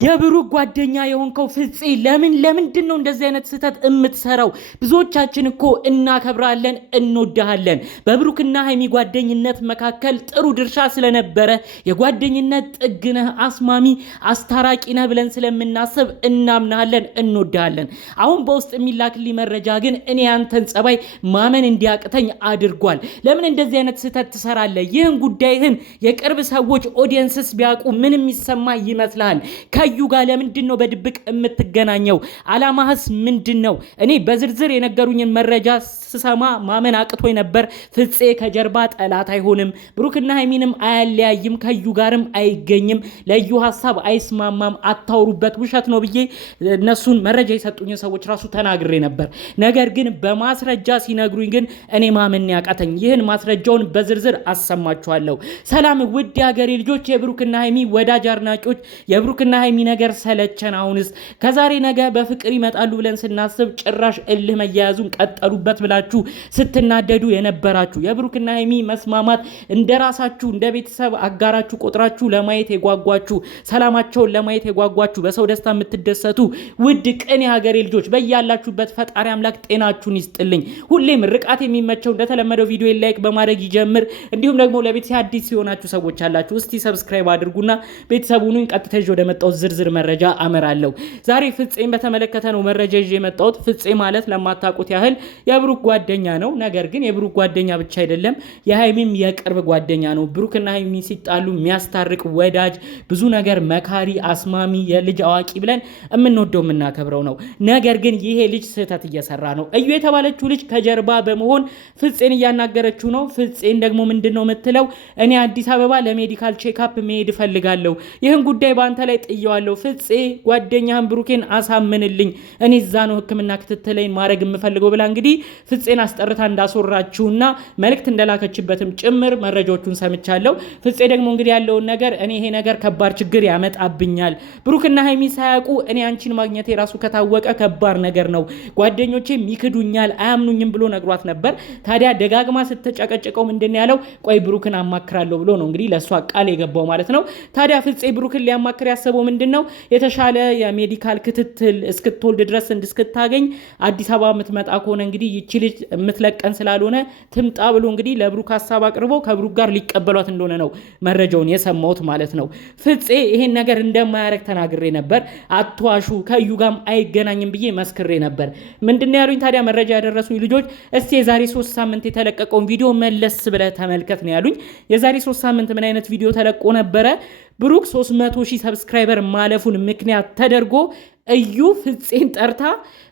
የብሩክ ጓደኛ የሆንከው ፍፄ ለምንድነው እንደዚህ አይነት ስህተት የምትሰራው? ብዙዎቻችን እኮ እናከብራለን እንወዳሃለን። በብሩክና ሃይሚ ጓደኝነት መካከል ጥሩ ድርሻ ስለነበረ የጓደኝነት ጥግነህ አስማሚ አስታራቂ ነህ ብለን ስለምናስብ እናምናለን እንወዳሃለን። አሁን በውስጥ የሚላክልኝ መረጃ ግን እኔ ያንተን ጸባይ ማመን እንዲያቅተኝ አድርጓል። ለምን እንደዚህ አይነት ስህተት ትሰራለህ? ይህን ጉዳይህን የቅርብ ሰዎች ኦዲየንስስ ቢያውቁ ምን የሚሰማ ይመስልሃል? ከዩ ጋር ለምንድነው በድብቅ የምትገናኘው? አላማህስ ምንድነው? እኔ በዝርዝር የነገሩኝን መረጃ ስሰማ ማመን አቅቶኝ ነበር። ፍፄ ከጀርባ ጠላት አይሆንም፣ ብሩክና ሃይሚንም አያለያይም፣ ከዩ ጋርም አይገኝም፣ ለዩ ሐሳብ አይስማማም፣ አታውሩበት፣ ውሸት ነው ብዬ እነሱን መረጃ የሰጡኝ ሰዎች ራሱ ተናግሬ ነበር። ነገር ግን በማስረጃ ሲነግሩኝ ግን እኔ ማመን ያቃተኝ። ይህን ማስረጃውን በዝርዝር አሰማችኋለሁ። ሰላም ውድ የሀገሬ ልጆች፣ የብሩክና ሃይሚ ወዳጅ አድናቂዎች፣ የብሩክና ሃይሚ ነገር ሰለቸን። አሁንስ ከዛሬ ነገ በፍቅር ይመጣሉ ብለን ስናስብ ጭራሽ እልህ መያያዙን ቀጠሉበት ብላችሁ ስትናደዱ የነበራችሁ የብሩክና ሃይሚ መስማማት እንደራሳችሁ እንደ ቤተሰብ አጋራችሁ ቆጥራችሁ ለማየት የጓጓችሁ ሰላማቸውን ለማየት የጓጓችሁ በሰው ደስታ የምትደሰቱ ውድ ቅን የሀገሬ ልጆች በያላችሁበት ፈጣሪ አምላክ ጤናችሁን ይስጥልኝ። ሁሌም ርቃት የሚመቸው እንደተለመደው ቪዲዮ ላይክ በማድረግ ይጀምር። እንዲሁም ደግሞ ለቤተሰብ አዲስ ሲሆናችሁ ሰዎች አላችሁ እስቲ ሰብስክራይብ አድርጉና ቤተሰቡን ቀጥታ ይዤ ወደ መጣው ዝርዝር መረጃ አመራለሁ። ዛሬ ፍፄን በተመለከተ ነው መረጃ ይዤ የመጣሁት። ፍፄ ማለት ለማታውቁት ያህል የብሩክ ጓደኛ ነው። ነገር ግን የብሩክ ጓደኛ ብቻ አይደለም፣ የሃይሚም የቅርብ ጓደኛ ነው። ብሩክና ሃይሚ ሲጣሉ የሚያስታርቅ ወዳጅ፣ ብዙ ነገር መካሪ፣ አስማሚ፣ የልጅ አዋቂ ብለን የምንወደው የምናከብረው ነው። ነገር ግን ይሄ ልጅ ስህተት እየሰራ ነው። እዩ የተባለችው ልጅ ከጀርባ በመሆን ፍፄን እያናገረችው ነው። ፍፄን ደግሞ ምንድነው የምትለው? እኔ አዲስ አበባ ለሜዲካል ቼክአፕ መሄድ እፈልጋለሁ፣ ይህን ጉዳይ በአንተ ላይ ጥየዋለሁ፣ ፍፄ ጓደኛህን ብሩኬን አሳምንልኝ፣ እኔ እዛ ነው ህክምና ክትትለኝ ማድረግ የምፈልገው ብላ እንግዲህ ፍፄን አስጠርታ እንዳስወራችውና መልእክት እንደላከችበትም ጭምር መረጃዎቹን ሰምቻለሁ። ፍፄ ደግሞ እንግዲህ ያለውን ነገር እኔ ይሄ ነገር ከባድ ችግር ያመጣብኛል፣ ብሩክና ሃይሚ ሳያውቁ እኔ አንቺን ማግኘት የራሱ ከታወቀ ከባድ ነገር ነው፣ ጓደኞቼም ይክዱኛል አያምኑኝም ብሎ ነግሯት ነበር። ታዲያ ደጋግማ ስትጨቀጭቀው ምንድን ያለው? ቆይ ብሩክን አማክራለሁ ብሎ ነው እንግዲህ ለሷ ቃል የገባው ማለት ነው። ታዲያ ፍፄ ብሩክን ሊያማክር ያሰበው ምንድነው? የተሻለ የሜዲካል ክትትል እስክትወልድ ድረስ እንድስክታገኝ አዲስ አበባ የምትመጣ ከሆነ እንግዲህ ይቺ ልጅ የምትለቀን ስላልሆነ ትምጣ ብሎ እንግዲህ ለብሩክ ሐሳብ አቅርቦ ከብሩክ ጋር ሊቀበሏት እንደሆነ ነው መረጃውን የሰማሁት ማለት ነው። ፍፄ ይሄን ነገር እንደማያረግ ተናግሬ ነበር። አትዋሹ፣ ከዩ ጋርም አይገናኝም ብዬ መስክሬ ነበር። ምንድነው ያሉኝ ታዲያ መረጃ ያደረሱኝ ልጆች? እስቲ የዛሬ 3 ሳምንት የተለቀቀውን ቪዲዮ መለስ ብለህ ተመልከት ነው ያሉኝ። የዛሬ 3 ሳምንት ምን አይነት ቪዲዮ ተለቆ ነበረ? ብሩክ 300,000 ሰብስክራይበር ማለፉን ምክንያት ተደርጎ እዩ ፍፄን ጠርታ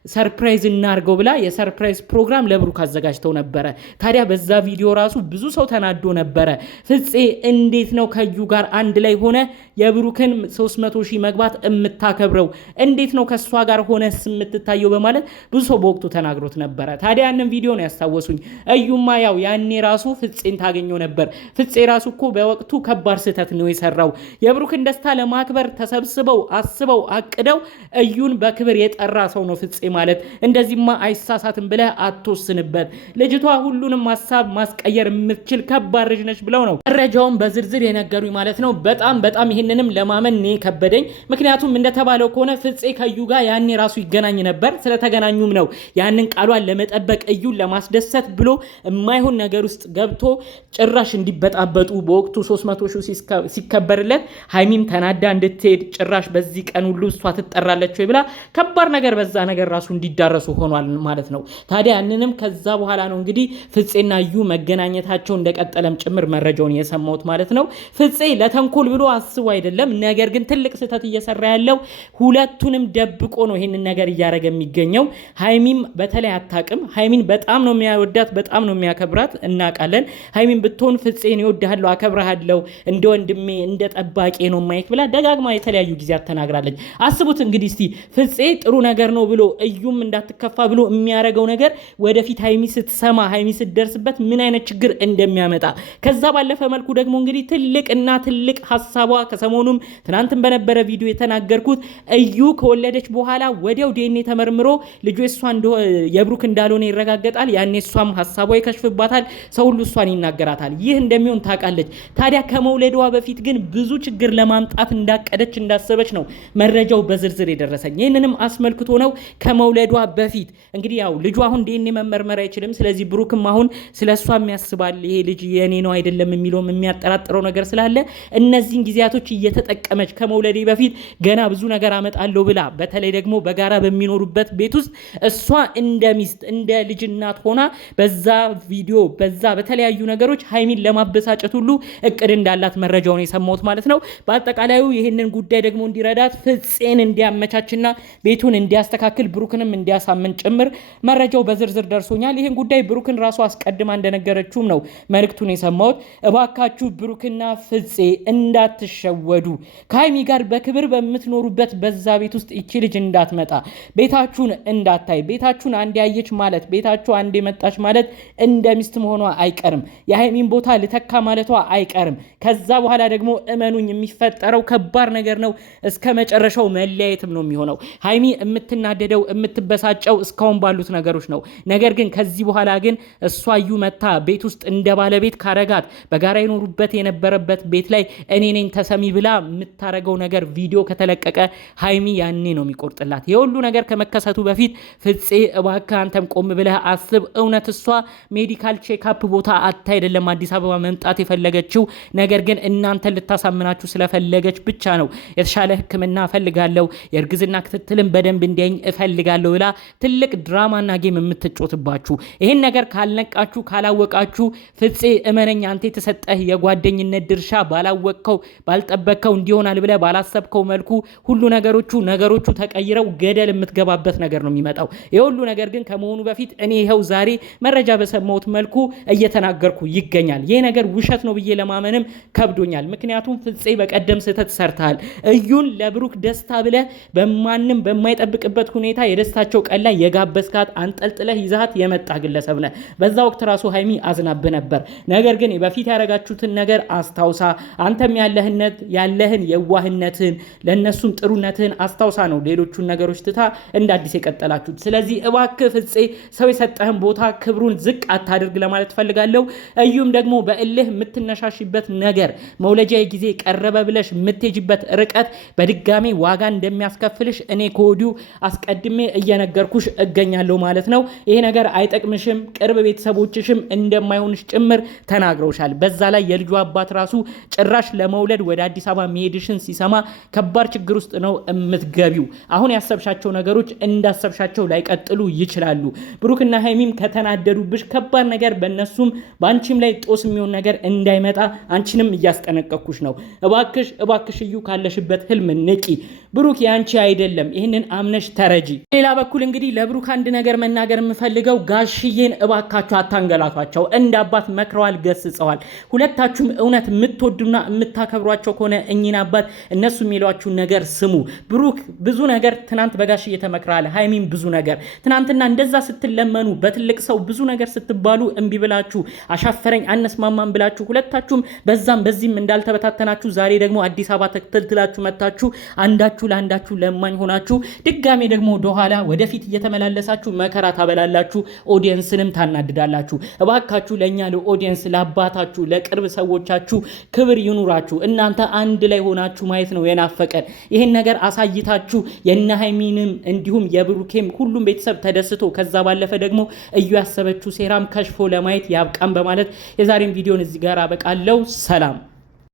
ሰርፕራይዝ እናርገው ብላ የሰርፕራይዝ ፕሮግራም ለብሩክ አዘጋጅተው ነበረ። ታዲያ በዛ ቪዲዮ ራሱ ብዙ ሰው ተናዶ ነበረ። ፍፄ እንዴት ነው ከዩ ጋር አንድ ላይ ሆነ የብሩክን 300,000 መግባት የምታከብረው? እንዴት ነው ከሷ ጋር ሆነ የምትታየው? በማለት ብዙ ሰው በወቅቱ ተናግሮት ነበረ። ታዲያ ያንን ቪዲዮ ነው ያስታወሱኝ። እዩማ ያው ያኔ ራሱ ፍፄን ታገኘው ነበር። ፍፄ ራሱ እኮ በወቅቱ ከባድ ስህተት ነው የሰራው። የብሩክን ደስታ ለማክበር ተሰብስበው አስበው አቅደው እዩን በክብር የጠራ ሰው ነው ፍፄ ማለት። እንደዚህማ አይሳሳትም ብለህ አትወስንበት። ልጅቷ ሁሉንም ሐሳብ ማስቀየር የምትችል ከባድ ልጅ ነች ብለው ነው መረጃውን በዝርዝር የነገሩኝ ማለት ነው። በጣም ይሄንንም ለማመን ነው ከበደኝ። ምክንያቱም እንደተባለው ከሆነ ፍፄ ከዩ ጋር ያኔ ራሱ ይገናኝ ነበር። ስለተገናኙም ነው ያንን ቃሏን ለመጠበቅ እዩን ለማስደሰት ብሎ የማይሆን ነገር ውስጥ ገብቶ ጭራሽ እንዲበጣበጡ በወቅቱ 300,000 ሲከበርለት ሃይሚም ተናዳ እንድትሄድ ጭራሽ በዚህ ቀን ሁሉ እሷ ትጠራለች ወይ ብላ ከባድ ነገር በዛ ነገር ራሱ እንዲዳረሱ ሆኗል ማለት ነው። ታዲያ ያንንም ከዛ በኋላ ነው እንግዲህ ፍፄና እዩ መገናኘታቸው እንደቀጠለም ጭምር መረጃውን የሰማሁት ማለት ነው። ፍፄ ለተንኮል ብሎ አስቦ አይደለም፣ ነገር ግን ትልቅ ስህተት እየሰራ ያለው ሁለቱንም ደብቆ ነው ይሄንን ነገር እያደረገ የሚገኘው። ሃይሚም በተለይ አታውቅም። ሃይሚን በጣም ነው የሚያወዳት፣ በጣም ነው የሚያከብራት፣ እናውቃለን። ሃይሚን ብትሆን ፍፄን ይወድሃለሁ፣ አከብርሃለሁ፣ እንደ ወንድሜ እንደ ጠባቂ ነው ማይክ ብላ ደጋግማ የተለያዩ ጊዜያት ተናግራለች። አስቡት እንግዲህ እስቲ ፍፄ ጥሩ ነገር ነው ብሎ እዩም እንዳትከፋ ብሎ የሚያረገው ነገር ወደፊት ሃይሚ ስትሰማ ሃይሚ ስትደርስበት ምን አይነት ችግር እንደሚያመጣ ከዛ ባለፈ መልኩ ደግሞ እንግዲህ ትልቅ ሐሳቧ ከሰሞኑም ትናንትም በነበረ ቪዲዮ የተናገርኩት እዩ ከወለደች በኋላ ወዲያው ዲኤንኤ ተመርምሮ ልጁ እሷ የብሩክ እንዳልሆነ ይረጋገጣል። ያኔ እሷም ሐሳቧ ይከሽፍባታል፣ ሰው ሁሉ እሷን ይናገራታል። ይህ እንደሚሆን ታውቃለች። ታዲያ ከመውለዷ በፊት ግን ብዙ ችግር ለማምጣት እንዳቀደች እንዳሰበች ነው መረጃው በዝርዝር የደረሰኝ። ይህንንም አስመልክቶ ነው ከመውለዷ በፊት እንግዲህ ያው ልጁ አሁን ዲኤንኤ መመርመር አይችልም። ስለዚህ ብሩክም አሁን ስለሷም ያስባል። ይሄ ልጅ የኔ ነው አይደለም የሚለውም የሚያጠራጥረው ነገር ስላለ እነዚህን ጊዜያቶች እየተጠቀመች ከመውለዴ በፊት ገና ብዙ ነገር አመጣለሁ ብላ በተለይ ደግሞ በጋራ በሚኖሩበት ቤት ውስጥ እሷ እንደ ሚስት እንደ ልጅ እናት ሆና በዛ ቪዲዮ በዛ በተለያዩ ነገሮች ሃይሚን ለማበሳጨት ሁሉ እቅድ እንዳላት መረጃውን የሰማሁት ማለት ነው። በአጠቃላዩ ይህንን ጉዳይ ደግሞ እንዲረዳት ፍፄን እንዲያመቻችና ቤቱን እንዲያስተካክል ብሩክንም እንዲያሳምን ጭምር መረጃው በዝርዝር ደርሶኛል። ይህን ጉዳይ ብሩክን ራሱ አስቀድማ እንደነገረችውም ነው መልእክቱን የሰማሁት። እባካችሁ ብሩክና ፍፄ እንዳትሸወዱ፣ ከሃይሚ ጋር በክብር በምትኖሩበት በዛ ቤት ውስጥ ይቺ ልጅ እንዳትመጣ፣ ቤታችሁን እንዳታይ፣ ቤታችሁን አንዴ ያየች ማለት ቤታችሁ አንዴ መጣች ማለት እንደ ሚስት መሆኗ አይቀርም። የሃይሚን ቦታ ልተካ ማለቷ አይቀርም። ከዛ በኋላ ደግሞ እመኑኝ የሚፈጠረው ከባድ ነገር ነው። እስከ መጨረሻው መለያየትም ነው የሚሆነው። ሃይሚ የምትናደደው የምትበሳጨው እስካሁን ባሉት ነገሮች ነው። ነገር ግን ከዚህ በኋላ ግን እሷ እዩ መታ ቤት ውስጥ እንደ ባለቤት ካረጋት በጋራ ይኖሩበት የነበረበት ቤት ላይ እኔ ነኝ ተሰሚ ብላ የምታረገው ነገር ቪዲዮ ከተለቀቀ ሃይሚ ያኔ ነው የሚቆርጥላት። የሁሉ ነገር ከመከሰቱ በፊት ፍፄ እባክህ አንተም ቆም ብለህ አስብ። እውነት እሷ ሜዲካል ቼክአፕ ቦታ አታ አይደለም አዲስ አበባ መምጣት የፈለገችው፣ ነገር ግን እናንተን ልታሳምናችሁ ስለፈለገች ብቻ ነው። የተሻለ ሕክምና እፈልጋለሁ፣ የእርግዝና ክትትልን በደንብ እንዲያኝ እፈልጋለሁ ብላ ትልቅ ድራማና ጌም የምትጮትባችሁ። ይህን ነገር ካልነቃችሁ ካላወቃችሁ ፍፄ እመነኝ አንተ የተሰጠህ የጓደኝነት ድርሻ ባላወቅከው ባልጠበቅከው እንዲሆናል ብለህ ባላሰብከው መልኩ ሁሉ ነገሮቹ ተቀይረው ገደል የምትገባበት ነገር ነው የሚመጣው። የሁሉ ነገር ግን ከመሆኑ በፊት እኔ ይኸው ዛሬ መረጃ በሰማሁት መልኩ እየተናገርኩ ይገኛል። ይህ ነገር ውሸት ነው ብዬ ለማመንም ከብዶኛል። ምክንያቱም ፍፄ በቀደም ስህተት ሰርተሃል። እዩን ለብሩክ ደስታ ብለህ በማንም በማይጠብቅበት ሁኔታ የደስታቸው ቀን ላይ የጋበዝካት አንጠልጥለህ ይዛት የመጣ ግለሰብ ነህ። በዛ ወቅት ራሱ ሃይሚ አዝናብ ነበር። ነገር ግን በፊት ያረጋችሁትን ነገር አስታውሳ አንተም ያለህን የዋህነትን ለነሱም ጥሩነትን አስታውሳ ነው ሌሎቹን ነገሮች ትታ እንደ አዲስ የቀጠላችሁት። ስለዚህ እባክህ ፍፄ ሰው የሰጠህን ቦታ ክብሩን ዝቅ አታድርግ ለማለት ፈልጋለሁ። እዩም ደግሞ በእልህ የምትነሻሽበት ነገር መውለጃ ጊዜ ቀረበ ብለሽ የምትሄጂበት ርቀት በድጋሚ ዋጋ እንደሚያስከፍልሽ እኔ ከወዲሁ አስቀድሜ እየነገርኩሽ እገኛለሁ ማለት ነው። ይሄ ነገር አይጠቅምሽም፣ ቅርብ ቤተሰቦችሽም እንደማይሆንሽ ጭምር ተናግረውሻል። በዛ ላይ የልጁ አባት ራሱ ጭራሽ ለመውለድ ወደ አዲስ አበባ መሄድሽን ሲሰማ ከባድ ችግር ውስጥ ነው የምትገቢው። አሁን ያሰብሻቸው ነገሮች እንዳሰብሻቸው ላይቀጥሉ ይችላሉ። ብሩክና ሃይሚም ከተናደዱብሽ ከባድ ነገር በእነሱም በአንቺም ላይ ጦስ የሚሆን ነገር እንዳይመጣ አንቺንም እያስጠነቀኩሽ ነው። እባክሽ እዩ ካለሽበት ህልም ንቂ። ብሩክ ያንቺ አይደለም፣ ይህንን አምነሽ ተረጂ። ሌላ በኩል እንግዲህ ለብሩክ አንድ ነገር መናገር የምፈልገው ጋሽዬን እባካችሁ አታንገላቷቸው። እንደ አባት መክረዋል፣ ገስጸዋል። ሁለታችሁም እውነት የምትወዱና የምታከብሯቸው ከሆነ እኚህን አባት እነሱ የሚሏችሁን ነገር ስሙ። ብሩክ ብዙ ነገር ትናንት በጋሽዬ ተመክረዋል። ሃይሚም ብዙ ነገር ትናንትና እንደዛ ስትለመኑ በትልቅ ሰው ብዙ ነገር ስትባሉ እምቢ ብላችሁ አሻፈረኝ አነስማማን ብላችሁ ሁለታችሁም በዛም በዚህም እንዳልተበታተናችሁ ዛሬ ደግሞ አዲስ አበባ ተክተልትላችሁ መታችሁ አንዳችሁ ለአንዳችሁ ለማኝ ሆናችሁ ድጋሜ ደግሞ ወደኋላ ወደፊት እየተመላለሳችሁ መከራ ታበላላችሁ፣ ኦዲየንስንም ታናድዳላችሁ። እባካችሁ ለኛ ለኦዲየንስ ለአባታችሁ ለቅርብ ሰዎቻችሁ ክብር ይኑራችሁ። እናንተ አንድ ላይ ሆናችሁ ማየት ነው የናፈቀን። ይሄን ነገር አሳይታችሁ የነ ሃይሚንም እንዲሁም የብሩኬም ሁሉም ቤተሰብ ተደስቶ ከዛ ባለፈ ደግሞ እዩ ያሰበችው ሴራም ከሽፎ ለማየት ያብቃን በማለት የዛሬን ቪዲዮን እዚህ ጋር አበቃለሁ። ሰላም።